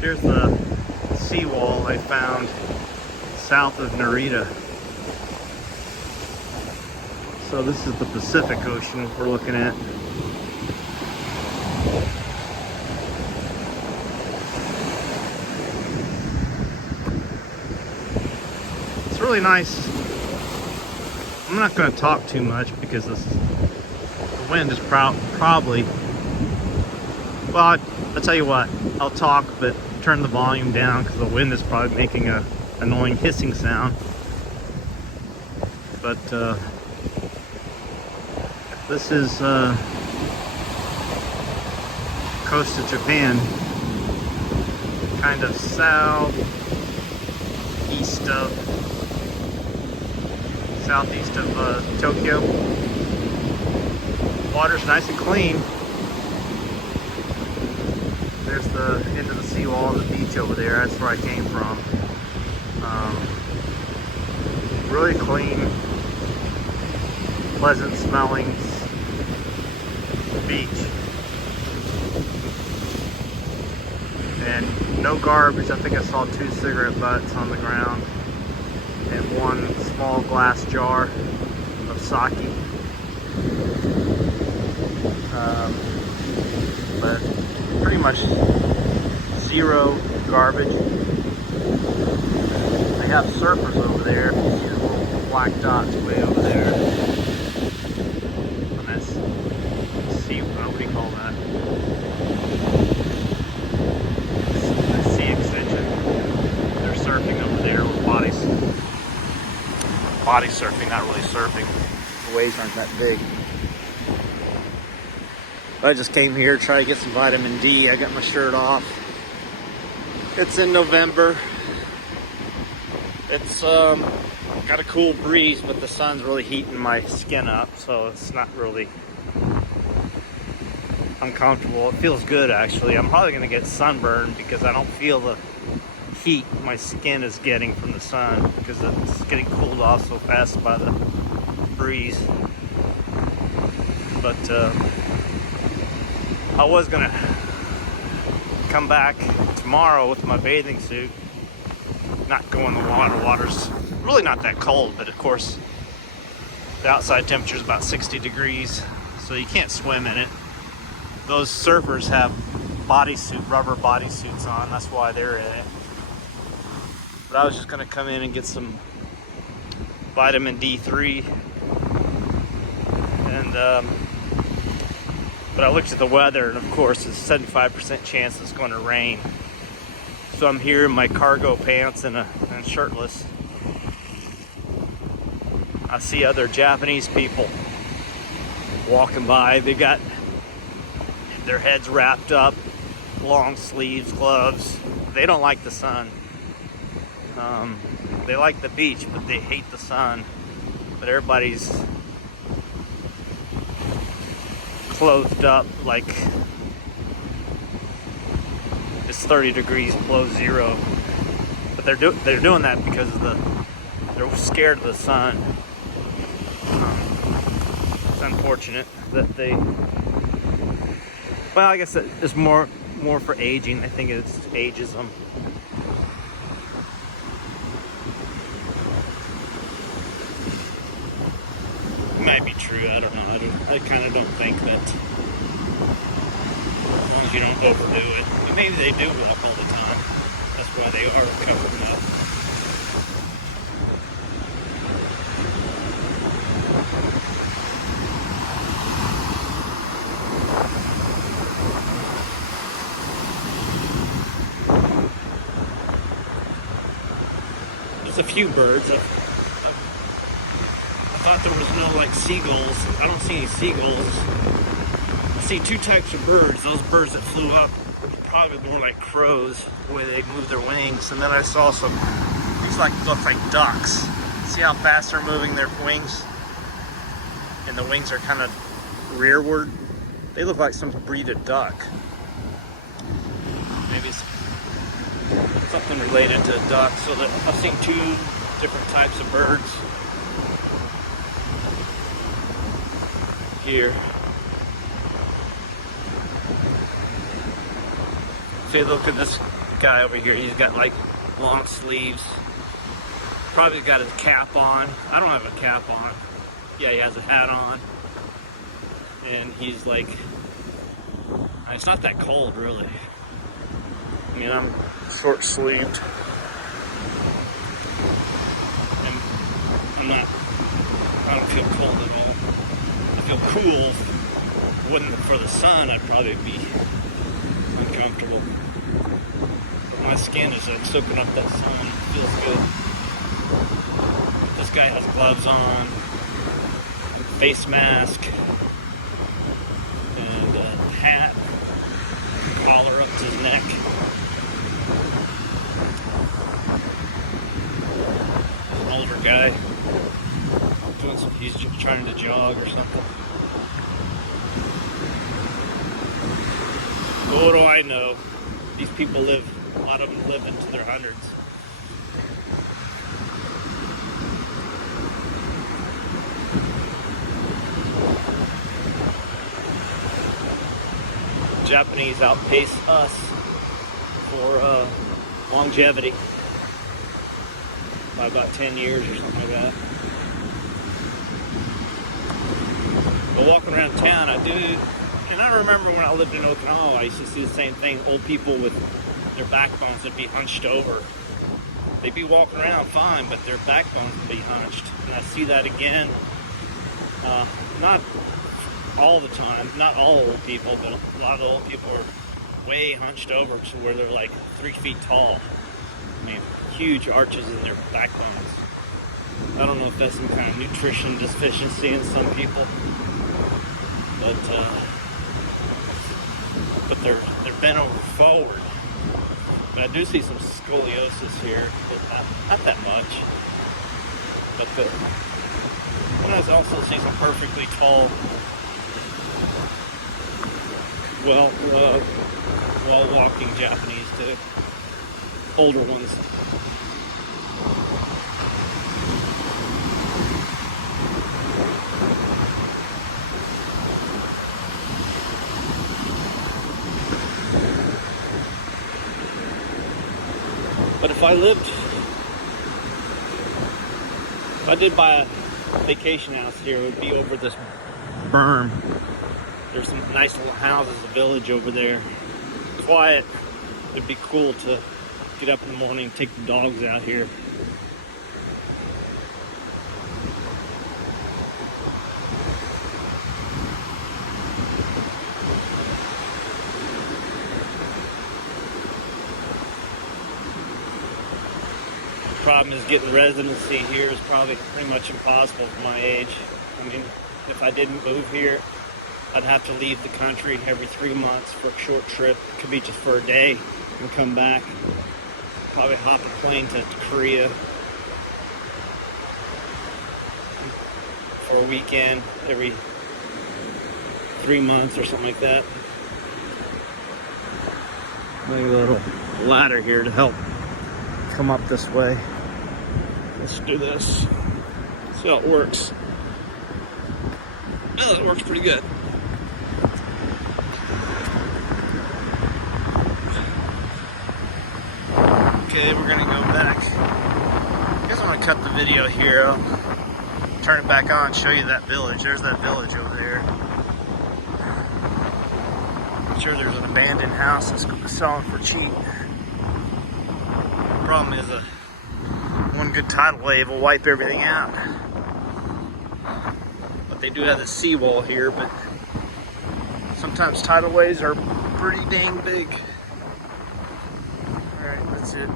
Here's the seawall I found south of Narita. So this is the Pacific Ocean we're looking at. It's really nice. I'm not going to talk too much because the wind is probably, well, I'll tell you what, I'll talk but turn the volume down because the wind is probably making a annoying hissing sound. But this is coast of Japan, kind of southeast of Tokyo. Water's nice and clean. There's the end of the seawall, the beach over there. That's where I came from. Really clean, pleasant smelling beach. And no garbage. I think I saw 2 cigarette butts on the ground and 1 small glass jar of sake. But pretty much zero garbage. They have surfers over there. You see the little black dots way over there. And that's sea, what do you call that? The sea extension. They're surfing over there with body surfing, not really surfing. The waves aren't that big. I just came here to try to get some vitamin D. I got my shirt off. It's in November. It's got a cool breeze, but the sun's really heating my skin up, so it's not really uncomfortable. It feels good, actually. I'm probably gonna get sunburned because I don't feel the heat my skin is getting from the sun because it's getting cooled off so fast by the breeze. But I was gonna come back tomorrow with my bathing suit, not go in the water. Water's really not that cold, but of course the outside temperature is about 60 degrees, so you can't swim in it. Those surfers have rubber bodysuits on, that's why they're in it. But I was just gonna come in and get some vitamin D3, and but I looked at the weather, and of course it's 75% chance it's going to rain. So I'm here in my cargo pants and shirtless. I see other Japanese people walking by. They got their heads wrapped up, long sleeves, gloves. They don't like the sun. They like the beach, but they hate the sun. But everybody's clothed up like it's 30 degrees below zero. But they're doing that because of they're scared of the sun. It's unfortunate that they. Well, I guess it's more for aging. I think it's ageism. Might be true. I don't know. I kind of don't think that. As long as you don't overdo it. But maybe they do walk all the time. That's why they are covering up. There's a few birds. I thought there was no like seagulls. I don't see any seagulls. I see 2 types of birds. Those birds that flew up, probably more like crows, the way they move their wings. And then I saw some, these look like ducks. See how fast they're moving their wings? And the wings are kind of rearward. They look like some breed of duck. Maybe it's something related to ducks. So that I've seen 2 different types of birds here. See, look at this guy over here, he's got like long sleeves. Probably got his cap on. I don't have a cap on. Yeah, he has a hat on. And he's like, it's not that cold really. I mean, I'm short sleeved. And I don't feel cold at all. I feel cool. Wouldn't for the sun, I'd probably be uncomfortable. But my skin is like soaking up that sun. It feels good. This guy has gloves on, face mask, and a hat, collar up to his neck. An older guy, he's trying to jog or something. What do I know? These people live, a lot of them live into their hundreds. Japanese outpace us for longevity by about 10 years or something like that. But walking around town, I do, and I remember when I lived in Okinawa, I used to see the same thing. Old people with their backbones would be hunched over. They'd be walking around fine, but their backbones would be hunched. And I see that again, not all the time, not all old people, but a lot of old people are way hunched over to where they're like 3 feet tall. I mean, huge arches in their backbones. I don't know if that's some kind of nutrition deficiency in some people, but they're bent over forward. But I do see some scoliosis here, but not that much. But sometimes I also see some perfectly tall, walking Japanese too, older ones. But if I did buy a vacation house here, it would be over this berm. There's some nice little houses, a village over there. Quiet. It'd be cool to get up in the morning and take the dogs out here. The problem is getting residency here is probably pretty much impossible for my age. I mean, if I didn't move here, I'd have to leave the country every 3 months for a short trip. It could be just for a day and come back. Probably hop a plane to Korea for a weekend every 3 months or something like that. Maybe a little ladder here to help come up this way. Let's do this. See how it works. Oh, it works pretty good. Okay, we're gonna go back. I guess I'm gonna cut the video here. I'll turn it back on, show you that village. There's that village over there. I'm sure there's an abandoned house that's selling for cheap. The problem is one good tidal wave will wipe everything out. But they do have the seawall here, but sometimes tidal waves are pretty dang big. Alright, that's it.